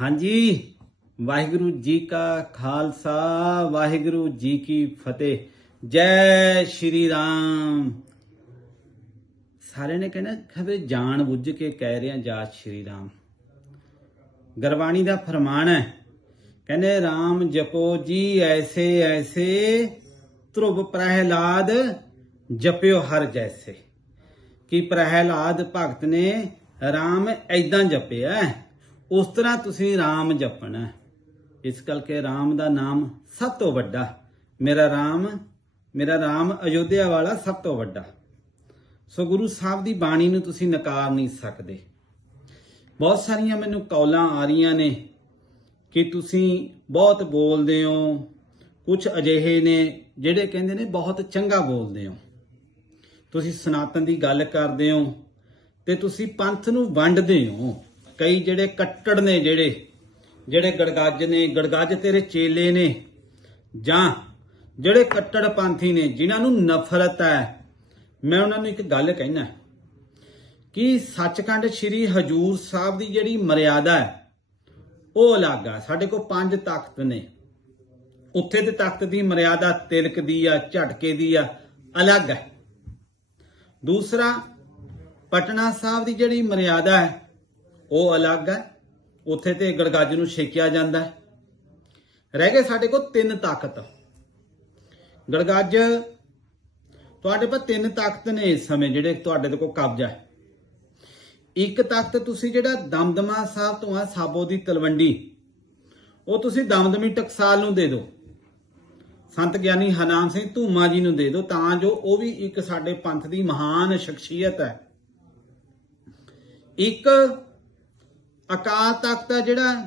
ਹਾਂਜੀ। ਵਾਹਿਗੁਰੂ ਜੀ ਕਾ ਖਾਲਸਾ, ਵਾਹਿਗੁਰੂ ਜੀ ਕੀ ਫਤਿਹ। ਜੈ ਸ਼੍ਰੀ ਰਾਮ। ਸਾਰੇ ਨੇ ਕਹਿਣਾ, ਖਬਰ ਜਾਣ ਬੁੱਝ ਕੇ ਕਹਿ ਰਿਹਾ, ਜਾ ਸ਼੍ਰੀ ਰਾਮ। ਗਰਵਾਣੀ ਦਾ ਫਰਮਾਨ ਹੈ, ਕਹਿੰਦੇ, ਰਾਮ ਜਪੋ ਜੀ ਐਸੇ ਐਸੇ, ਧਰੁਵ ਪ੍ਰਹਿਲਾਦ ਜਪਿਓ ਹਰ ਜੈਸੇ। ਕਿ ਪ੍ਰਹਿਲਾਦ ਭਗਤ ਨੇ ਰਾਮ ਐਦਾਂ ਜਪਿਆ ਉਸ ਤਰ੍ਹਾਂ ਤੁਸੀਂ ਰਾਮ ਜਪਣਾ। ਇਸ ਕਰਕੇ ਰਾਮ ਦਾ ਨਾਮ ਸਭ ਤੋਂ ਵੱਡਾ। ਮੇਰਾ ਰਾਮ ਮੇਰਾ ਰਾਮ ਅਯੋਧਿਆ ਵਾਲਾ ਸਭ ਤੋਂ ਵੱਡਾ। ਸੋ ਗੁਰੂ ਸਾਹਿਬ ਦੀ ਬਾਣੀ ਨੂੰ ਤੁਸੀਂ ਨਕਾਰ ਨਹੀਂ ਸਕਦੇ। ਬਹੁਤ ਸਾਰੀਆਂ ਮੈਨੂੰ ਕੌਲਾਂ ਆ ਰਹੀਆਂ ਨੇ ਕਿ ਤੁਸੀਂ ਬਹੁਤ ਬੋਲਦੇ ਹੋ। ਕੁਝ ਅਜਿਹੇ ਨੇ ਜਿਹੜੇ ਕਹਿੰਦੇ ਨੇ ਬਹੁਤ ਚੰਗਾ ਬੋਲਦੇ ਹੋ। ਤੁਸੀਂ ਸਨਾਤਨ ਦੀ ਗੱਲ ਕਰਦੇ ਹੋ ਤੇ ਤੁਸੀਂ ਪੰਥ ਨੂੰ ਵੰਡਦੇ ਹੋ। ਕਈ ਜਿਹੜੇ ਕੱਟੜ ਨੇ ਜਿਹੜੇ ਜਿਹੜੇ ਗੜਗੱਜ ਨੇ, ਗੜਗੱਜ ਤੇਰੇ ਚੇਲੇ ਨੇ, ਜਾਂ ਜਿਹੜੇ ਕੱਟੜ ਪੰਥੀ ਨੇ, ਜਿਨ੍ਹਾਂ ਨੂੰ ਨਫ਼ਰਤ ਹੈ। ਮੈਂ ਉਹਨਾਂ ਨੂੰ ਇੱਕ ਗੱਲ ਕਹਿਣਾ ਕਿ ਸੱਚਖੰਡ ਸ੍ਰੀ ਹਜੂਰ ਸਾਹਿਬ ਦੀ ਜਿਹੜੀ ਮਰਿਆਦਾ ਹੈ, ਉਹ ਅਲੱਗ ਆ। ਸਾਡੇ ਕੋਲ ਪੰਜ ਤਖਤ ਨੇ। ਉੱਥੇ ਦੇ ਤਖਤ ਦੀ ਮਰਿਆਦਾ ਤਿਲਕ ਦੀ ਆ, ਝਟਕੇ ਦੀ ਆ, ਅਲੱਗ ਹੈ। ਦੂਸਰਾ, ਪਟਨਾ ਸਾਹਿਬ ਦੀ ਜਿਹੜੀ ਮਰਿਆਦਾ ਹੈ ਉਹ ਅਲੱਗ ਹੈ। ਉੱਥੇ ਤੇ ਗੜਗੱਜ ਨੂੰ ਛੇਕਿਆ ਜਾਂਦਾ ਹੈ। ਰਹਿ ਗਏ ਸਾਡੇ ਕੋਲ ਤਿੰਨ ਤਾਕਤ। ਗੜਗੱਜ, ਤੁਹਾਡੇ ਕੋਲ ਤਿੰਨ ਤਾਕਤ ਨੇ ਇਸ ਸਮੇਂ ਜਿਹੜੇ ਤੁਹਾਡੇ ਕੋਲ ਕਬਜ਼ਾ ਹੈ। ਇੱਕ ਤਖਤ ਤੁਸੀਂ ਜਿਹੜਾ ਦਮਦਮਾ ਸਾਹਿਬ ਤੋਂ ਆ ਸਾਬੋ ਦੀ ਤਲਵੰਡੀ, ਉਹ ਤੁਸੀਂ ਦਮਦਮੀ ਟਕਸਾਲ ਨੂੰ ਦੇ ਦਿਓ। ਸੰਤ ਗਿਆਨੀ ਹਨਾਮ ਸਿੰਘ ਧੂਮਾ ਜੀ ਨੂੰ ਦੇ ਦਿਓ, ਤਾਂ ਜੋ ਉਹ ਵੀ ਇੱਕ ਸਾਡੇ ਪੰਥ ਦੀ ਮਹਾਨ ਸ਼ਖਸੀਅਤ ਹੈ। ਇੱਕ ਅਕਾਲ ਤਖਤ ਹੈ ਜਿਹੜਾ,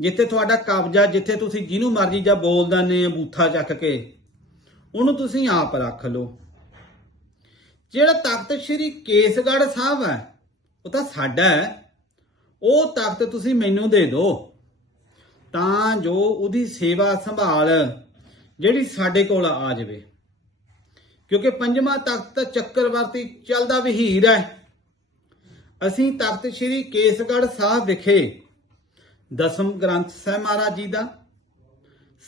ਜਿੱਥੇ ਤੁਹਾਡਾ ਕਬਜ਼ਾ, ਜਿੱਥੇ ਤੁਸੀਂ ਜਿਹਨੂੰ ਮਰਜ਼ੀ ਜਾਂ ਬੋਲਦਾ ਨੇ ਬੂਥਾ ਚੱਕ ਕੇ, ਉਹਨੂੰ ਤੁਸੀਂ ਆਪ ਰੱਖ ਲਓ। ਜਿਹੜਾ ਤਖਤ ਸ੍ਰੀ ਕੇਸਗੜ੍ਹ ਸਾਹਿਬ ਹੈ, ਉਹ ਤਾਂ ਸਾਡਾ ਹੈ। ਉਹ ਤਖਤ ਤੁਸੀਂ ਮੈਨੂੰ ਦੇ ਦਿਓ। ਤਾਂ ਜੋ ਉਹਦੀ ਸੇਵਾ ਸੰਭਾਲ ਜਿਹੜੀ ਸਾਡੇ ਕੋਲ ਆ ਜਾਵੇ। ਕਿਉਂਕਿ ਪੰਜਵਾਂ ਤਖਤ ਤਾਂ ਚੱਕਰਵਰਤੀ ਚੱਲਦਾ ਵਹੀਰ ਹੈ। ਅਸੀਂ ਤਖਤ ਸ੍ਰੀ ਕੇਸਗੜ੍ਹ ਸਾਹਿਬ ਵਿਖੇ ਦਸਮ ਗ੍ਰੰਥ ਸਾਹਿਬ ਮਹਾਰਾਜ ਜੀ ਦਾ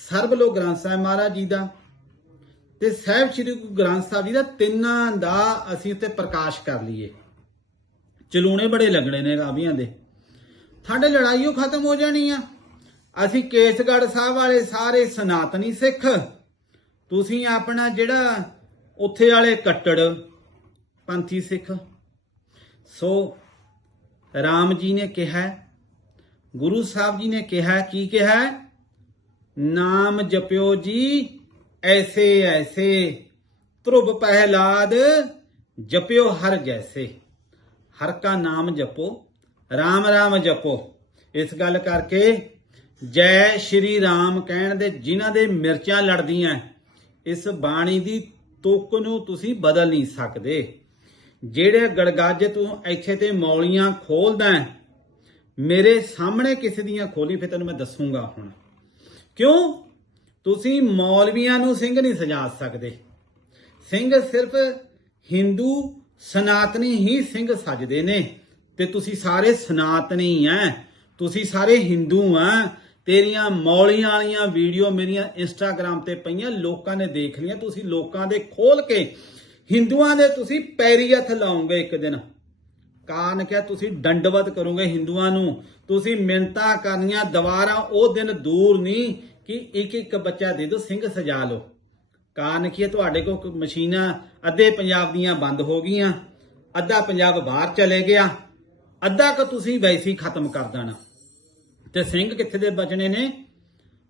ਸਰਬਲੋ ਗ੍ਰੰਥ ਸਾਹਿਬ ਮਹਾਰਾਜ ਜੀ ਦਾ ਤੇ ਸਾਹਿਬ ਸ੍ਰੀ ਗੁਰੂ ਗ੍ਰੰਥ ਸਾਹਿਬ ਜੀ ਦਾ ਤਿੰਨਾਂ ਦਾ ਅਸੀਂ ਉੱਤੇ ਪ੍ਰਕਾਸ਼ ਕਰ ਲਈਏ। ਚਲੂਣੇ ਬੜੇ ਲੱਗਣੇ ਨੇ ਗਾਵੀਆਂ ਦੇ। ਸਾਡੇ ਲੜਾਈਓ ਖਤਮ ਹੋ ਜਾਣੀ ਆ। ਅਸੀਂ ਕੇਸਗੜ੍ਹ ਸਾਹਿਬ ਵਾਲੇ ਸਾਰੇ ਸਨਾਤਨੀ ਸਿੱਖ, ਤੁਸੀਂ ਆਪਣਾ ਜਿਹੜਾ ਉੱਥੇ ਵਾਲੇ ਕੱਟੜ ਪੰਥੀ ਸਿੱਖ, ਸੋ ਰਾਮ ਜੀ ਨੇ ਕਿਹਾ, ਗੁਰੂ ਸਾਹਿਬ ਜੀ ਨੇ ਕਿਹਾ, ਕੀ ਕਿਹਾ? ਨਾਮ ਜਪਿਓ ਜੀ, ਐਸੇ ਐਸੇ, ਧਰੁਵ ਪਹਿਲਾਦ ਜਪਿਓ ਹਰ ਜੈਸੇ। ਹਰ ਕਾ ਨਾਮ ਜਪੋ RAM RAM ਜਪੋ। ਇਸ ਗੱਲ ਕਰਕੇ ਜੈ ਸ਼੍ਰੀ ਰਾਮ ਕਹਿਣ ਦੇ ਜਿਨ੍ਹਾਂ ਦੇ ਮਿਰਚਾਂ ਲੜਦੀਆਂ, ਇਸ ਬਾਣੀ ਦੀ ਤੁਕ ਨੂੰ ਤੁਸੀਂ ਬਦਲ ਨਹੀਂ ਸਕਦੇ। ਜਿਹੜੇ ਗੜਗੱਜ ਤੂੰ ਇੱਥੇ ਤੇ ਮੌਲੀਆਂ ਖੋਲਦਾ ਮੇਰੇ ਸਾਹਮਣੇ ਕਿਸੇ ਦੀਆਂ ਖੋਲੀ ਫਿਰ ਤੈਨੂੰ ਮੈਂ ਦੱਸੂਗਾ ਹੁਣ। ਕਿਉਂ? ਤੁਸੀਂ ਮੌਲਵੀਆਂ ਨੂੰ ਸਿੰਘ ਨਹੀਂ ਸਜਾ ਸਕਦੇ। ਸਿੰਘ ਸਿਰਫ ਹਿੰਦੂ ਸਨਾਤਨੀ ਹੀ ਸਿੰਘ ਸਜਦੇ ਨੇ ਤੇ ਤੁਸੀਂ ਸਾਰੇ ਸਨਾਤਨੀ ਐ, ਤੁਸੀਂ ਸਾਰੇ ਹਿੰਦੂ ਆ ਤੇਰੀਆਂ ਮੌਲੀਆਂ ਵਾਲੀਆਂ ਵੀਡੀਓ ਮੇਰੀਆਂ ਇੰਸਟਾਗ੍ਰam ਤੇ ਪਈਆਂ, ਲੋਕਾਂ ਨੇ ਦੇਖ ਲਈਆਂ, ਤੁਸੀਂ ਲੋਕਾਂ ਦੇ ਖੋਲ ਕੇ ਹਿੰਦੂਆਂ ਦੇ ਤੁਸੀਂ ਪੈਰੀ ਹੱਥ ਲਾਉਂਗੇ ਇੱਕ ਦਿਨ। ਕਾਰਨ ਕਿਹਾ ਤੁਸੀਂ ਡੰਡਵਤ ਕਰੋਗੇ ਹਿੰਦੂਆਂ ਨੂੰ। ਤੁਸੀਂ ਮਿੰਤਾ ਕਰਨੀਆਂ ਦੁਬਾਰਾ ਉਹ ਦਿਨ ਦੂਰ ਨਹੀਂ ਕਿ ਇੱਕ ਇੱਕ ਬੱਚਾ ਦੇ ਦਿਓ, ਸਿੰਘ ਸਜਾ ਲਓ। ਕਾਰਨ ਕੀ ਹੈ? ਤੁਹਾਡੇ ਕੋਲ ਮਸ਼ੀਨਾਂ ਅੱਧੇ ਪੰਜਾਬ ਦੀਆਂ ਬੰਦ ਹੋ ਗਈਆਂ, ਅੱਧਾ ਪੰਜਾਬ ਬਾਹਰ ਚਲੇ ਗਿਆ, ਅੱਧਾ ਕ ਤੁਸੀਂ ਵੈਸੀ ਖਤਮ ਕਰ ਦੇਣਾ। ਤੇ ਸਿੰਘ ਕਿੱਥੇ ਦੇ ਬਚਣੇ ਨੇ?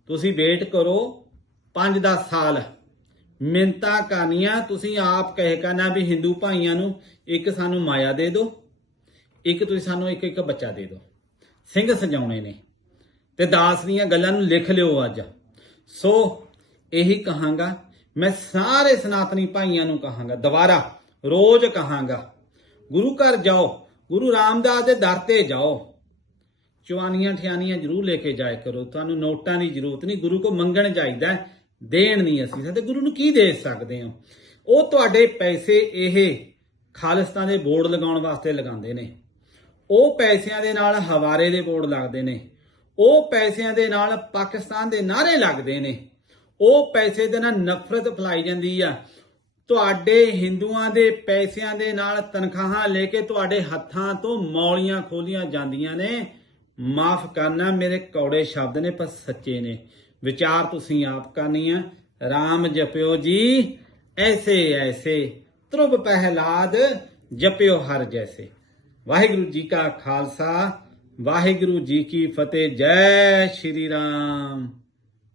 ਤੁਸੀਂ ਵੇਟ ਕਰੋ 5-10 ਸਾਲ। ਮਿੰਤਾ ਕਰਨੀਆਂ ਤੁਸੀਂ ਆਪ ਕਹੇ ਕਰਨਾ ਵੀ ਹਿੰਦੂ ਭਾਈਆਂ ਨੂੰ ਇੱਕ ਸਾਨੂੰ ਮਾਇਆ ਦੇ ਦਿਓ ਇੱਕ ਤੁਸੀਂ ਸਾਨੂੰ ਇੱਕ ਇੱਕ ਬੱਚਾ ਦੇ ਦਿਓ। ਸਿੰਘ ਸਜਾਉਣੇ ਨੇ। ਤੇ ਦਾਸ ਦੀਆਂ ਗੱਲਾਂ ਨੂੰ ਲਿਖ ਲਿਓ ਅੱਜ। ਸੋ ਇਹੀ ਕਹਾਂਗਾ ਮੈਂ ਸਾਰੇ ਸਨਾਤਨੀ ਭਾਈਆਂ ਨੂੰ ਕਹਾਂਗਾ ਦੁਬਾਰਾ ਰੋਜ਼ ਕਹਾਂਗਾ ਗੁਰੂ ਘਰ ਜਾਓ ਗੁਰੂ ਰਾਮਦਾਸ ਦੇ ਦਰ ਤੇ ਜਾਓ। ਚਵਾਨੀਆਂ ਠਿਆਨੀਆਂ ਜ਼ਰੂਰ ਲੈ ਕੇ ਜਾਇਆ ਕਰੋ ਤੁਹਾਨੂੰ ਨੋਟਾਂ ਦੀ ਜ਼ਰੂਰਤ ਨਹੀਂ ਗੁਰੂ ਕੋ ਮੰਗਣ ਚਾਹੀਦਾ ਹੈ, ਦੇਣ ਨਹੀਂ ਅਸੀਂ। ਸਕਦੇ ਗੁਰੂ ਨੂੰ ਕੀ ਦੇ ਸਕਦੇ ਹਾਂ? ਉਹ ਤੁਹਾਡੇ ਪੈਸੇ ਇਹ ਖਾਲਿਸਤਾਨ ਦੇ ਬੋਰਡ ਲਗਾਉਣ ਵਾਸਤੇ ਲਗਾਉਂਦੇ ਨੇ। ਉਹ ਪੈਸਿਆਂ ਦੇ ਨਾਲ ਹਵਾਰੇ ਦੇ ਬੋਰਡ ਲੱਗਦੇ ਨੇ। ਉਹ ਪੈਸਿਆਂ ਦੇ ਨਾਲ ਪਾਕਿਸਤਾਨ ਦੇ ਨਾਰੇ ਲੱਗਦੇ ਨੇ। ਉਹ ਪੈਸੇ ਦੇ ਨਾਲ ਨਫ਼ਰਤ ਫੈਲਾਈ ਜਾਂਦੀ ਆ। ਤੁਹਾਡੇ ਹਿੰਦੂਆਂ ਦੇ ਪੈਸਿਆਂ ਦੇ ਨਾਲ ਤਨਖਾਹਾਂ ਲੈ ਕੇ ਤੁਹਾਡੇ ਹੱਥਾਂ ਤੋਂ ਮੌਲੀਆਂ ਖੋਲੀਆਂ ਜਾਂਦੀਆਂ ਨੇ। ਮਾਫ ਕਰਨਾ, ਮੇਰੇ ਕੌੜੇ ਸ਼ਬਦ ਨੇ ਪਰ ਸੱਚੇ ਨੇ। ਵਿਚਾਰ ਤੁਸੀਂ ਆਪ ਕਰਨੀ ਆ। RAM ਜਪਿਓ ਜੀ, ਐਸੇ ਐਸੇ ਧਰੁਵ ਪਹਿਲਾਦ ਜਪਿਓ ਹਰ ਜੈਸੇ। ਵਾਹਿਗੁਰੂ ਜੀ ਕਾ ਖਾਲਸਾ, ਵਾਹਿਗੁਰੂ ਜੀ ਕੀ ਫਤਿਹ। ਜੈ ਸ਼੍ਰੀ ਰਾਮ।